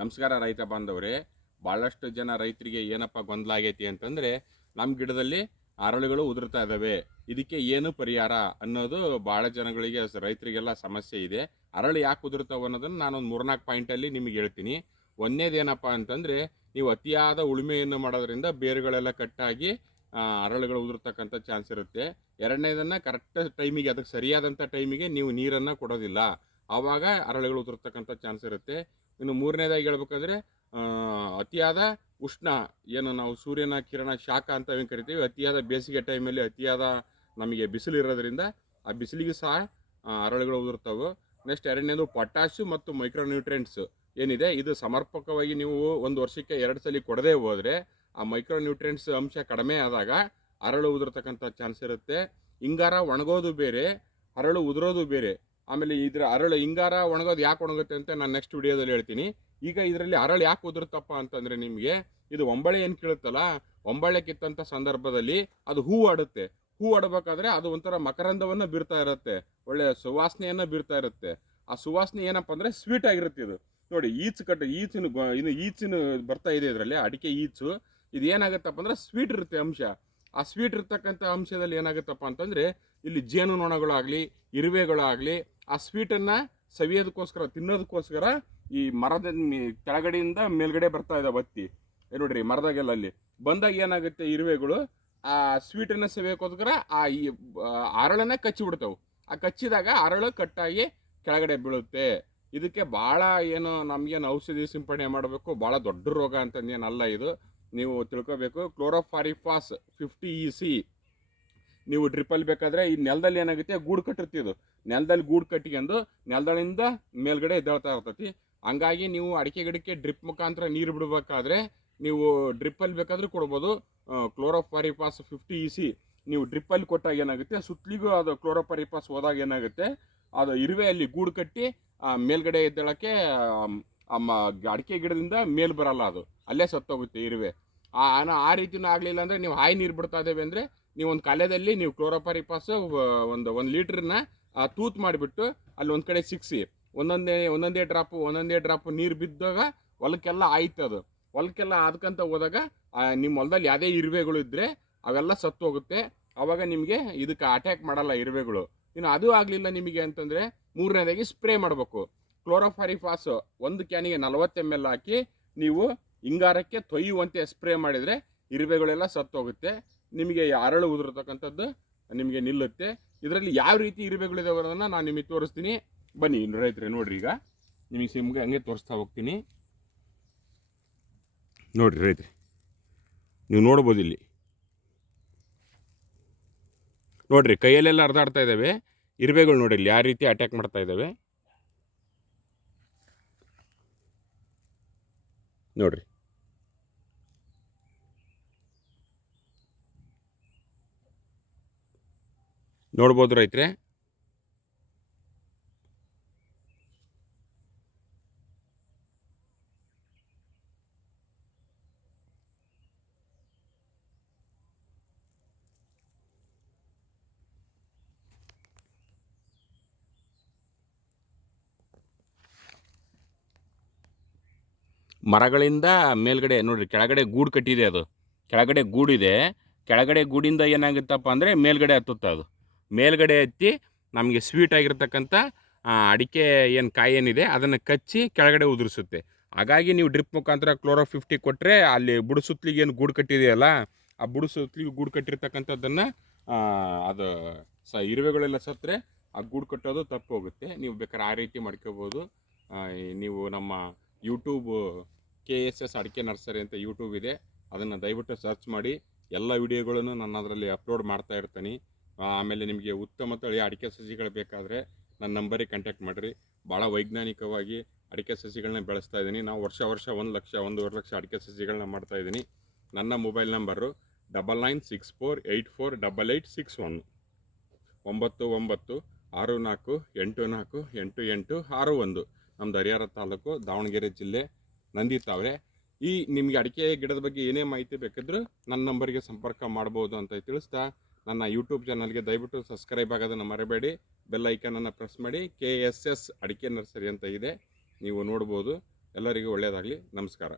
ನಮಸ್ಕಾರ ರೈತ ಬಾಂಧವ್ರೆ. ಭಾಳಷ್ಟು ಜನ ರೈತರಿಗೆ ಏನಪ್ಪ ಗೊಂದಲ ಆಗೈತಿ ಅಂತಂದರೆ ನಮ್ಮ ಗಿಡದಲ್ಲಿ ಅರಳುಗಳು ಉದುರ್ತಾ ಇದ್ದಾವೆ ಇದಕ್ಕೆ ಏನು ಪರಿಹಾರ ಅನ್ನೋದು ಭಾಳ ಜನಗಳಿಗೆ, ರೈತರಿಗೆಲ್ಲ ಸಮಸ್ಯೆ ಇದೆ. ಅರಳು ಯಾಕೆ ಉದುರ್ತಾವೆ ಅನ್ನೋದನ್ನು ನಾನೊಂದು ಮೂರ್ನಾಲ್ಕು ಪಾಯಿಂಟಲ್ಲಿ ನಿಮಗೆ ಹೇಳ್ತೀನಿ. ಒಂದೇದೇನಪ್ಪ ಅಂತಂದರೆ, ನೀವು ಅತಿಯಾದ ಉಳುಮೆಯನ್ನು ಮಾಡೋದ್ರಿಂದ ಬೇರುಗಳೆಲ್ಲ ಕಟ್ಟಾಗಿ ಅರಳುಗಳು ಉದುರ್ತಕ್ಕಂಥ ಚಾನ್ಸ್ ಇರುತ್ತೆ. ಎರಡನೇದನ್ನು ಕರೆಕ್ಟ್ ಟೈಮಿಗೆ ಅದಕ್ಕೆ ಸರಿಯಾದಂಥ ಟೈಮಿಗೆ ನೀವು ನೀರನ್ನು ಕೊಡೋದಿಲ್ಲ. ಆವಾಗ ಅರಳುಗಳು ಉದುರ್ತಕ್ಕಂಥ ಚಾನ್ಸ್ ಇರುತ್ತೆ. ಇನ್ನು ಮೂರನೇದಾಗಿ ಹೇಳ್ಬೇಕಾದ್ರೆ ಅತಿಯಾದ ಉಷ್ಣ, ಏನು ನಾವು ಸೂರ್ಯನ ಕಿರಣ ಶಾಖ ಅಂತ ಏನು ಕರಿತೀವಿ, ಅತಿಯಾದ ಬೇಸಿಗೆ ಟೈಮಲ್ಲಿ ಅತಿಯಾದ ನಮಗೆ ಬಿಸಿಲು ಇರೋದ್ರಿಂದ ಆ ಬಿಸಿಲಿಗೆ ಸಹ ಅರಳುಗಳು ಉದುರ್ತವೆ. ನೆಕ್ಸ್ಟ್ ಎರಡನೇದು ಪೊಟ್ಯಾಶು ಮತ್ತು ಮೈಕ್ರೋನ್ಯೂಟ್ರಿಯೆಂಟ್ಸ್ ಏನಿದೆ, ಇದು ಸಮರ್ಪಕವಾಗಿ ನೀವು ಒಂದು ವರ್ಷಕ್ಕೆ ಎರಡು ಸಲ ಕೊಡದೇ ಹೋದರೆ ಆ ಮೈಕ್ರೋನ್ಯೂಟ್ರಿಯೆಂಟ್ಸ್ ಅಂಶ ಕಡಿಮೆ ಆದಾಗ ಅರಳು ಉದುರ್ತಕ್ಕಂಥ ಚಾನ್ಸ್ ಇರುತ್ತೆ. ಹಿಂಗಾರ ಒಣಗೋದು ಬೇರೆ, ಅರಳು ಉದುರೋದು ಬೇರೆ. ಆಮೇಲೆ ಇದರ ಅರಳು ಹಿಂಗಾರ ಒಣಗೋದು ಯಾಕೆ ಒಣಗುತ್ತೆ ಅಂತ ನಾನು ನೆಕ್ಸ್ಟ್ ವಿಡಿಯೋದಲ್ಲಿ ಹೇಳ್ತೀನಿ. ಈಗ ಇದರಲ್ಲಿ ಅರಳು ಯಾಕೆ ಉದುರುತ್ತಪ್ಪ ಅಂತಂದರೆ ನಿಮಗೆ ಇದು ಒಂಬಳೆ ಏನು ಕೇಳುತ್ತಲ್ಲ, ಒಂಬಳೆ ಕಿತ್ತಂಥ ಸಂದರ್ಭದಲ್ಲಿ ಅದು ಹೂ ಆಡುತ್ತೆ. ಹೂ ಆಡಬೇಕಾದ್ರೆ ಅದು ಒಂಥರ ಮಕರಂದವನ್ನು ಬೀರ್ತಾ ಇರುತ್ತೆ ಒಳ್ಳೆಯ ಸುವಾಸನೆಯನ್ನು ಬೀರ್ತಾ ಇರುತ್ತೆ. ಆ ಸುವಾಸನೆ ಏನಪ್ಪ ಅಂದರೆ ಸ್ವೀಟ್ ಆಗಿರುತ್ತೆ ಇದು. ನೋಡಿ, ಈಚು ಕಟ್ಟು ಈಚಿನ ಇನ್ನು ಈಚಿನ ಬರ್ತಾ ಇದೆ ಇದರಲ್ಲಿ, ಅಡಿಕೆ ಈಚು. ಇದು ಏನಾಗುತ್ತಪ್ಪ ಅಂದ್ರೆ ಸ್ವೀಟ್ ಇರುತ್ತೆ ಅಂಶ. ಆ ಸ್ವೀಟ್ ಇರ್ತಕ್ಕಂಥ ಅಂಶದಲ್ಲಿ ಏನಾಗುತ್ತಪ್ಪ ಅಂತಂದರೆ, ಇಲ್ಲಿ ಜೇನುನೊಣಗಳಾಗಲಿ ಇರುವೆಗಳಾಗಲಿ ಆ ಸ್ವೀಟನ್ನು ಸವಿಯೋದಕ್ಕೋಸ್ಕರ, ತಿನ್ನೋದಕ್ಕೋಸ್ಕರ ಈ ಮರದ ಕೆಳಗಡೆಯಿಂದ ಮೇಲ್ಗಡೆ ಬರ್ತಾ ಇದೆ ಬತ್ತಿ. ನೋಡ್ರಿ ಮರದಾಗೆಲ್ಲ ಅಲ್ಲಿ ಬಂದಾಗ ಏನಾಗುತ್ತೆ ಇರುವೆಗಳು, ಆ ಸ್ವೀಟನ್ನು ಸವಿಯೋಕ್ಕೋಸ್ಕರ ಆ ಈ ಅರಳನ್ನ ಕಚ್ಚಿ ಬಿಡ್ತಾವೆ ಆ ಕಚ್ಚಿದಾಗ ಅರಳು ಕಟ್ಟಾಗಿ ಕೆಳಗಡೆ ಬೀಳುತ್ತೆ. ಇದಕ್ಕೆ ಭಾಳ ಏನು ನಮಗೇನು ಔಷಧಿ ಸಿಂಪಡಣೆ ಮಾಡಬೇಕು, ಭಾಳ ದೊಡ್ಡ ರೋಗ ಅಂತಂದೇನಲ್ಲ ಇದು. ನೀವು ತಿಳ್ಕೋಬೇಕು, ಕ್ಲೋರೋಫಾರಿಫಾಸ್ ಫಿಫ್ಟಿ ಇ ಸಿ. ನೀವು ಡ್ರಿಪ್ಪಲ್ಲಿ ಬೇಕಾದರೆ ಈ ನೆಲದಲ್ಲಿ ಏನಾಗುತ್ತೆ, ಗೂಡು ಕಟ್ಟಿರ್ತಿ ಇದು ನೆಲದಲ್ಲಿ ಗೂಡು ಕಟ್ಟಿಕೊಂಡು ನೆಲದಳಿಂದ ಮೇಲ್ಗಡೆ ಎದ್ದೇಳ್ತಾ ಇರ್ತೈತಿ. ಹಂಗಾಗಿ ನೀವು ಅಡಿಕೆ ಗಿಡಕ್ಕೆ ಡ್ರಿಪ್ ಮುಖಾಂತರ ನೀರು ಬಿಡಬೇಕಾದ್ರೆ ನೀವು ಡ್ರಿಪ್ಪಲ್ಲಿ ಬೇಕಾದರೂ ಕೊಡ್ಬೋದು. ಕ್ಲೋರೋಫಾರಿಪಾಸ್ ಫಿಫ್ಟಿ ಇ ಸಿ ನೀವು ಡ್ರಿಪ್ಪಲ್ಲಿ ಕೊಟ್ಟಾಗ ಏನಾಗುತ್ತೆ, ಸುತ್ತಲಿಗೂ ಅದು ಕ್ಲೋರೋಫಾರಿಪಾಸ್ ಹೋದಾಗ ಏನಾಗುತ್ತೆ, ಅದು ಇರುವೆ ಅಲ್ಲಿ ಗೂಡು ಕಟ್ಟಿ ಮೇಲ್ಗಡೆ ಎದ್ದೇಳಕ್ಕೆ ಅಡಿಕೆ ಗಿಡದಿಂದ ಮೇಲ್ ಬರಲ್ಲ ಅದು. ಅಲ್ಲೇ ಸತ್ತೋಗುತ್ತೆ ಇರುವೆ. ಆ ರೀತಿನೂ ಆಗಲಿಲ್ಲ ಅಂದರೆ ನೀವು ಹಾಯಿ ನೀರು ಬಿಡ್ತಾ ಇದ್ದೇವೆ ಅಂದರೆ ನೀವು ಒಂದು ಕಾಲೇದಲ್ಲಿ ನೀವು ಕ್ಲೋರೋಪಾರಿಪಾಸ್ ಒಂದು ಒಂದು ಲೀಟ್ರನ್ನ ತೂತ್ ಮಾಡಿಬಿಟ್ಟು ಅಲ್ಲಿ ಒಂದು ಕಡೆ ಸಿಕ್ಸಿ. ಒಂದೊಂದೇ ಒಂದೊಂದೇ ಡ್ರಾಪು ಒಂದೊಂದೇ ಡ್ರಾಪು ನೀರು ಬಿದ್ದಾಗ ಹೊಲಕ್ಕೆಲ್ಲ ಆಯ್ತು ಅದು. ಹೊಲಕ್ಕೆಲ್ಲ ಆದ್ಕಂತ ಹೋದಾಗ ನಿಮ್ಮ ಹೊಲದಲ್ಲಿ ಯಾವುದೇ ಇರುವೆಗಳು ಇದ್ದರೆ ಅವೆಲ್ಲ ಸತ್ತು ಹೋಗುತ್ತೆ. ಆವಾಗ ನಿಮಗೆ ಇದಕ್ಕೆ ಅಟ್ಯಾಕ್ ಮಾಡಲ್ಲ ಇರುವೆಗಳು. ಇನ್ನು ಅದು ಆಗಲಿಲ್ಲ ನಿಮಗೆ ಅಂತಂದರೆ ಮೂರನೇದಾಗಿ ಸ್ಪ್ರೇ ಮಾಡಬೇಕು. ಕ್ಲೋರೋಫಾರಿಫಾಸ್ ಒಂದು ಕ್ಯಾನಿಗೆ ನಲವತ್ತು ಎಂ ಎಲ್ ಹಾಕಿ ನೀವು ಹಿಂಗಾರಕ್ಕೆ ತೊಯ್ಯುವಂತೆ ಸ್ಪ್ರೇ ಮಾಡಿದರೆ ಇರುವೆಗಳೆಲ್ಲ ಸತ್ತೋಗುತ್ತೆ. ನಿಮಗೆ ಅರಳು ಉದುರತಕ್ಕಂಥದ್ದು ನಿಮಗೆ ನಿಲ್ಲುತ್ತೆ. ಇದರಲ್ಲಿ ಯಾವ ರೀತಿ ಇರುವೆಗಳಿದಾವೆ ಅನ್ನೋದನ್ನು ನಾನು ನಿಮಗೆ ತೋರಿಸ್ತೀನಿ. ಬನ್ನಿ ರೈತರೆ, ನೋಡ್ರಿ ಈಗ. ನಿಮಗೆ ಸಿಮ್ಗೆ ಹಂಗೆ ತೋರಿಸ್ತಾ ಹೋಗ್ತೀನಿ. ನೋಡಿರಿ ರೈತರೆ, ನೀವು ನೋಡ್ಬೋದು ಇಲ್ಲಿ. ನೋಡ್ರಿ, ಕೈಯಲ್ಲೆಲ್ಲ ಹರಿದಾಡ್ತಾ ಇದ್ದಾವೆ ಇರುವೆಗಳು ನೋಡಿ ಇಲ್ಲಿ, ಯಾವ ರೀತಿ ಅಟ್ಯಾಕ್ ಮಾಡ್ತಾ ಇದ್ದಾವೆ ನೋಡ್ರಿ. ನೋಡ್ಬೋದು ರೈತರೆ. ಮರಗಳಿಂದ ಮೇಲ್ಗಡೆ ನೋಡಿರಿ, ಕೆಳಗಡೆ ಗೂಡು ಕಟ್ಟಿದೆ ಅದು. ಕೆಳಗಡೆ ಗೂಡಿದೆ. ಕೆಳಗಡೆ ಗೂಡಿಂದ ಏನಾಗುತ್ತಪ್ಪ ಅಂದರೆ ಮೇಲ್ಗಡೆ ಹತ್ತುತ್ತೆ ಅದು. ಮೇಲ್ಗಡೆ ಹತ್ತಿ ನಮಗೆ ಸ್ವೀಟ್ ಆಗಿರ್ತಕ್ಕಂಥ ಅಡಿಕೆ ಏನು ಕಾಯಿ ಏನಿದೆ ಅದನ್ನು ಕಚ್ಚಿ ಕೆಳಗಡೆ ಉದುರಿಸುತ್ತೆ. ಹಾಗಾಗಿ ನೀವು ಡ್ರಿಪ್ ಮುಖಾಂತರ ಕ್ಲೋರೋ ಫಿಫ್ಟಿ ಕೊಟ್ಟರೆ ಅಲ್ಲಿ ಬುಡ ಸುತ್ತಲಿಗೆ ಏನು ಗೂಡು ಕಟ್ಟಿದೆಯಲ್ಲ, ಆ ಬುಡ ಸುತ್ತಲಿಗೆ ಗೂಡು ಕಟ್ಟಿರ್ತಕ್ಕಂಥದ್ದನ್ನು ಅದು ಸ ಇರುವೆಗಳೆಲ್ಲ ಸತ್ತರೆ ಆ ಗೂಡು ಕಟ್ಟೋದು ತಪ್ಪು ಹೋಗುತ್ತೆ. ನೀವು ಬೇಕಾದ್ರೆ ಆ ರೀತಿ ಮಾಡ್ಕೋಬೋದು. ನೀವು ನಮ್ಮ YouTube K S S Adike nursery ಅಂತ ಯೂಟ್ಯೂಬ್ ಇದೆ. ಅದನ್ನು ದಯವಿಟ್ಟು ಸರ್ಚ್ ಮಾಡಿ. ಎಲ್ಲ ವಿಡಿಯೋಗಳನ್ನು ನಾನು ಅದರಲ್ಲಿ ಅಪ್ಲೋಡ್ ಮಾಡ್ತಾ ಇರ್ತೀನಿ. ಆಮೇಲೆ ನಿಮಗೆ ಉತ್ತಮ ತಳಿಯ ಅಡಿಕೆ ಸಸಿಗಳು ಬೇಕಾದರೆ ನನ್ನ ನಂಬರಿಗೆ ಕಾಂಟ್ಯಾಕ್ಟ್ ಮಾಡಿರಿ. ಭಾಳ ವೈಜ್ಞಾನಿಕವಾಗಿ ಅಡಿಕೆ ಸಸಿಗಳನ್ನ ಬೆಳೆಸ್ತಾ ಇದ್ದೀನಿ. ನಾವು ವರ್ಷ ವರ್ಷ ಒಂದು ಲಕ್ಷ, ಒಂದೂವರೆ ಲಕ್ಷ ಅಡಿಕೆ ಸಸಿಗಳನ್ನ ಮಾಡ್ತಾ ಇದ್ದೀನಿ. ನನ್ನ mobile number double nine six four eight four double eight six one ಒಂಬತ್ತು ಒಂಬತ್ತು ಆರು ನಾಲ್ಕು ಎಂಟು ನಾಲ್ಕು ಎಂಟು ಎಂಟು ಆರು ಒಂದು. ನಮ್ಮದು ಹರಿಹರ ತಾಲೂಕು ದಾವಣಗೆರೆ ಜಿಲ್ಲೆ ನಂದಿ ತಾವ್ರೆ. ಈ ನಿಮಗೆ ಅಡಿಕೆ ಗಿಡದ ಬಗ್ಗೆ ಏನೇ ಮಾಹಿತಿ ಬೇಕಿದ್ರೂ ನನ್ನ ನಂಬರಿಗೆ ಸಂಪರ್ಕ ಮಾಡ್ಬೋದು ಅಂತ ತಿಳಿಸ್ತಾ ನನ್ನ ಯೂಟ್ಯೂಬ್ ಚಾನಲ್ಗೆ ದಯವಿಟ್ಟು ಸಬ್ಸ್ಕ್ರೈಬ್ ಆಗೋದನ್ನು ಮರಿಬೇಡಿ. ಬೆಲ್ ಐಕನನ್ನು ಪ್ರೆಸ್ ಮಾಡಿ. K S S Adike nursery ಅಂತ ಇದೆ. ನೀವು ನೋಡ್ಬೋದು. ಎಲ್ಲರಿಗೂ ಒಳ್ಳೆಯದಾಗಲಿ ನಮಸ್ಕಾರ.